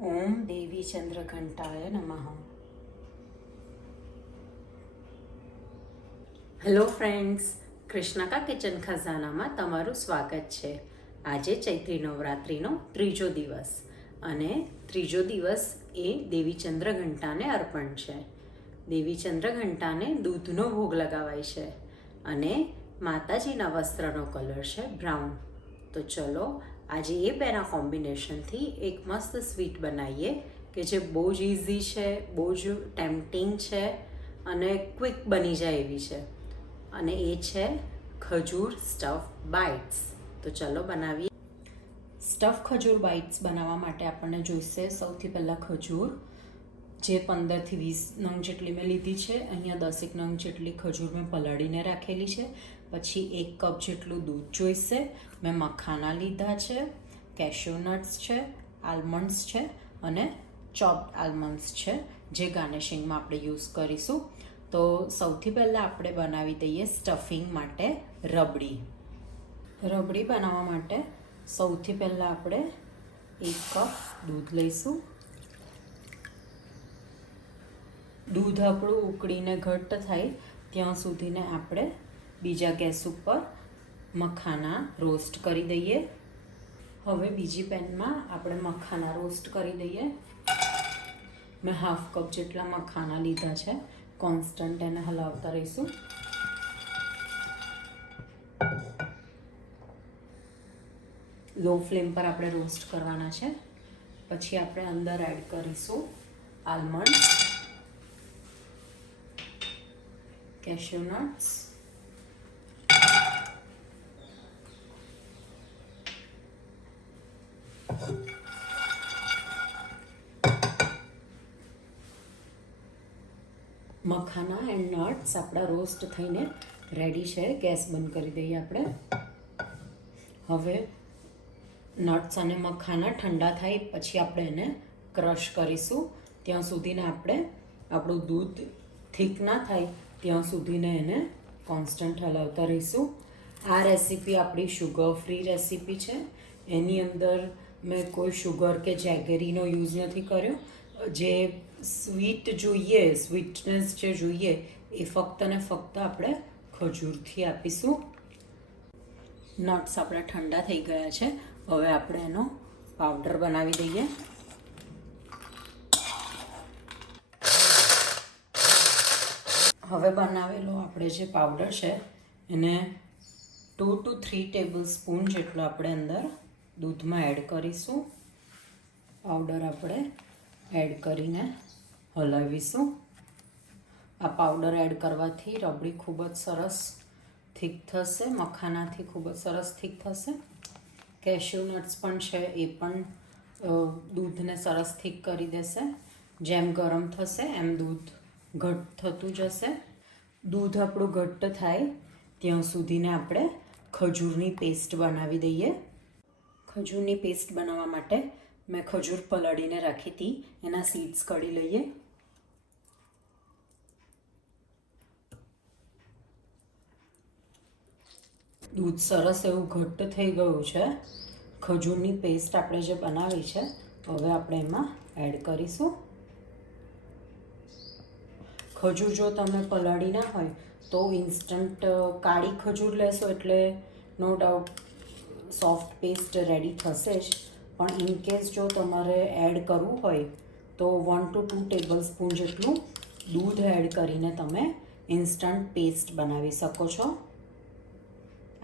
ઓમ દેવી ચંદ્રઘંટાય નમઃ. Hello friends, કૃષ્ણકા kitchen ખજાનામાં તમારું સ્વાગત છે. આજે ચૈત્રી નવરાત્રિનો ત્રીજો દિવસ અને ત્રીજો દિવસ એ દેવી ચંદ્રઘંટાને અર્પણ છે. દેવી ચંદ્રઘંટાને દૂધનો ભોગ લગાવાય છે અને માતાજીના વસ્ત્રનો કલર છે બ્રાઉન. તો ચલો આજે એ બેના કોમ્બિનેશનથી એક મસ્ત સ્વીટ બનાવીએ કે જે બહુ જ ઇઝી છે, બહુ જ ટેમ્પટિંગ છે અને ક્વિક બની જાય એવી છે. અને એ છે ખજૂર સ્ટફ બાઇટ્સ. તો ચલો બનાવીએ. સ્ટફ ખજૂર બાઇટ્સ બનાવવા માટે આપણને જોઈશે સૌથી પહેલાં ખજૂર, જે 15થી 20 નંગ જેટલી મેં લીધી છે. અહીંયા 10 નંગ જેટલી ખજૂર મેં પલાળીને રાખેલી છે. પછી 1 કપ જેટલું દૂધ જોઈશે. મેં મખાના લીધા છે, કેશ્યુ નટ્સ છે, આલમંડ્સ છે અને ચોપ્ડ આલમંડ્સ છે, જે ગાર્નિશિંગમાં આપણે યુઝ કરીશું. તો સૌથી પહેલાં આપણે બનાવી દઈએ સ્ટફિંગ માટે રબડી. રબડી બનાવવા માટે સૌથી પહેલાં આપણે 1 કપ દૂધ લઈશું. દૂધ આપણું ઉકળીને ઘટ્ટ થાય ત્યાં સુધીને આપણે બીજા ગેસ ઉપર મખાના રોસ્ટ કરી દઈએ. હવે બીજી પેનમાં આપણે મખાના રોસ્ટ કરી દઈએ. મેં 1/2 કપ જેટલા મખાના લીધા છે. કોન્સ્ટન્ટ એને હલાવતા રહીશું. લો ફ્લેમ પર આપણે રોસ્ટ કરવાના છે. પછી આપણે અંદર એડ કરીશું almond, cashew nuts, makhana and nuts આપણા રોસ્ટ થઈને રેડી છે. ગેસ બંધ કરી દઈએ આપણે. હવે નટ્સ અને મખાના ઠંડા થાય પછી આપણે એને ક્રશ કરીશું. ત્યાં સુધીને આપણે આપણું દૂધ થીક ના થાય ત્યાં સુધીને એને કોન્સ્ટન્ટ હલાવતા રહીશું. આ રેસીપી આપણી શુગર ફ્રી રેસીપી છે. એની અંદર મેં કોઈ શુગર કે જેગરીનો યુઝ નથી કર્યો. જે સ્વીટ જોઈએ, સ્વીટનેસ જે જોઈએ એ ફક્ત ને ફક્ત આપણે ખજૂરથી આપીશું. નટ્સ આપણા ઠંડા થઈ ગયા છે. હવે આપણે એનો પાવડર બનાવી દઈએ. હવે બનાવેલો આપણે જે પાવડર છે એને 2 to 3 ટેબલ સ્પૂન જેટલો આપણે અંદર દૂધમાં એડ કરીશું. પાવડર આપણે એડ કરીને હલાવીશું. આ પાવડર એડ કરવાથી રબડી ખૂબ જ સરસ થીક થશે. મખાનાથી ખૂબ જ સરસ થીક થશે. કેશ્યુ નટ્સ પણ છે, એ પણ દૂધને સરસ થીક કરી દેશે. જેમ ગરમ થશે એમ દૂધ ઘટ્ટ થતું જશે. દૂધ આપણું ઘટ્ટ થાય ત્યાં સુધીને આપણે ખજૂરની પેસ્ટ બનાવી દઈએ. ખજૂરની પેસ્ટ બનાવવા માટે મેં ખજૂર પલાળીને રાખી હતી, એના સીડ્સ કાઢી લઈએ. દૂધ સરસ એવું ઘટ્ટ થઈ ગયું છે. ખજૂરની પેસ્ટ આપણે જે બનાવી છે હવે આપણે એમાં એડ કરીશું. ખજૂર જો તમે પલાળી ના હોય તો ઇન્સ્ટન્ટ કાળી ખજૂર લેશો એટલે no doubt soft paste ready થશે જ. પણ ઇનકેસ જો તમારે એડ કરવું હોય તો 1 to 2 ટેબલ સ્પૂન જેટલું દૂધ એડ કરીને તમે ઇન્સ્ટન્ટ પેસ્ટ બનાવી શકો છો.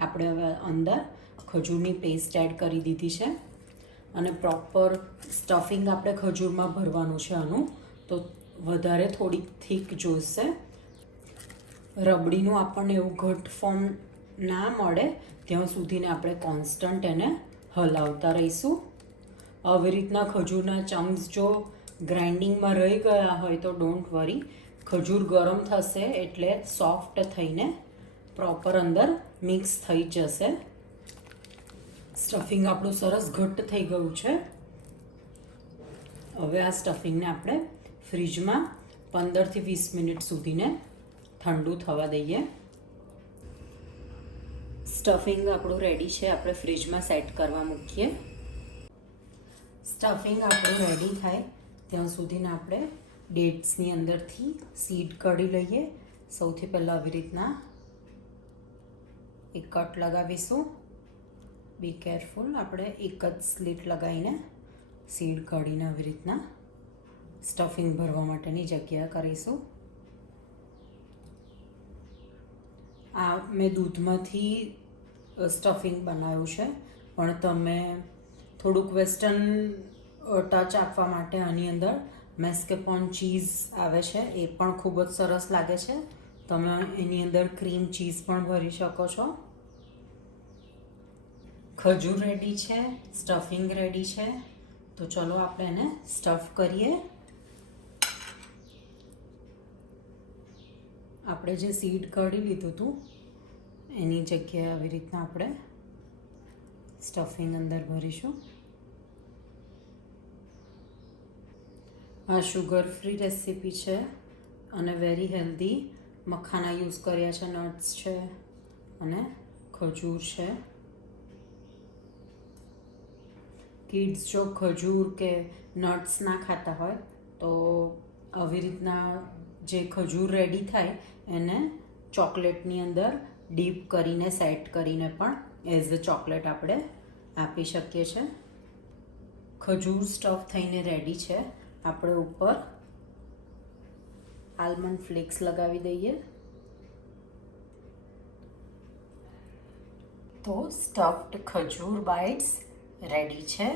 આપણે હવે અંદર ખજૂરની પેસ્ટ એડ કરી દીધી છે અને પ્રોપર સ્ટફિંગ આપણે ખજૂરમાં ભરવાનું છે આનું, તો વધારે થોડીક થીક જોઈશે. રબડીનું આપણને એવું ઘટ ફોર્મ ના મળે ત્યાં સુધીને આપણે કોન્સ્ટન્ટ એને હલાવતા રહીશું. આવી રીતના ખજૂરના ચંક્સ જો ગ્રાઇન્ડિંગમાં રહી ગયા હોય તો ડોન્ટ વરી, ખજૂર ગરમ થશે એટલે સોફ્ટ થઈને પ્રોપર અંદર મિક્સ થઈ જશે. સ્ટફિંગ આપણું સરસ ઘટ્ટ થઈ ગયું છે. હવે આ સ્ટફિંગને આપણે ફ્રીજમાં 15થી 20 મિનિટ સુધીને ઠંડુ થવા દઈએ. સ્ટફિંગ આપણું રેડી છે. આપણે ફ્રીજમાં સેટ કરવા મૂકીએ. સ્ટફિંગ આપણું રેડી થાય ત્યાં સુધીને આપણે ડેટ્સની અંદરથી સીડ કાઢી લઈએ. સૌથી પહેલાં આવી રીતના એક કટ લગાવીશું. બી કેરફુલ, આપણે એક જ સ્લીટ લગાવીને સીડ કાઢીને આવી રીતના સ્ટફિંગ ભરવા માટેની જગ્યા કરીશું. આ મેં દૂધમાંથી સ્ટફિંગ બનાવ્યું છે, પણ તમે થોડુંક વેસ્ટર્ન ટચ આપવા માટે આની અંદર મેસ્કેપોન ચીઝ આવે છે, એ પણ ખૂબ જ સરસ લાગે છે. તમે એની અંદર ક્રીમ ચીઝ પણ ભરી શકો છો. ખજૂર રેડી છે, સ્ટફિંગ રેડી છે, તો ચલો આપણે એને સ્ટફ કરીએ. આપણે જે સીડ કાઢી લીધું હતું એની જગ્યાએ આવી રીતના આપણે સ્ટફિંગ અંદર ભરીશું. આ શુગર ફ્રી રેસીપી છે અને વેરી હેલ્ધી. મખાના યુઝ કર્યા છે, નટ્સ છે અને ખજૂર છે. કિડ્સ જો ખજૂર કે નટ્સ ના ખાતા હોય તો આવી રીતના જે ખજૂર રેડી થાય એને ચોકલેટની અંદર ડીપ કરીને સેટ કરીને પણ એઝ અ ચોકલેટ આપણે આપી શકીએ છીએ. ખજૂર સ્ટફ થઈને રેડી છે. આપણે ઉપર આલમંડ ફ્લેક્સ લગાવી દઈએ. તો સ્ટફ્ડ ખજૂર બાઇટ્સ રેડી છે.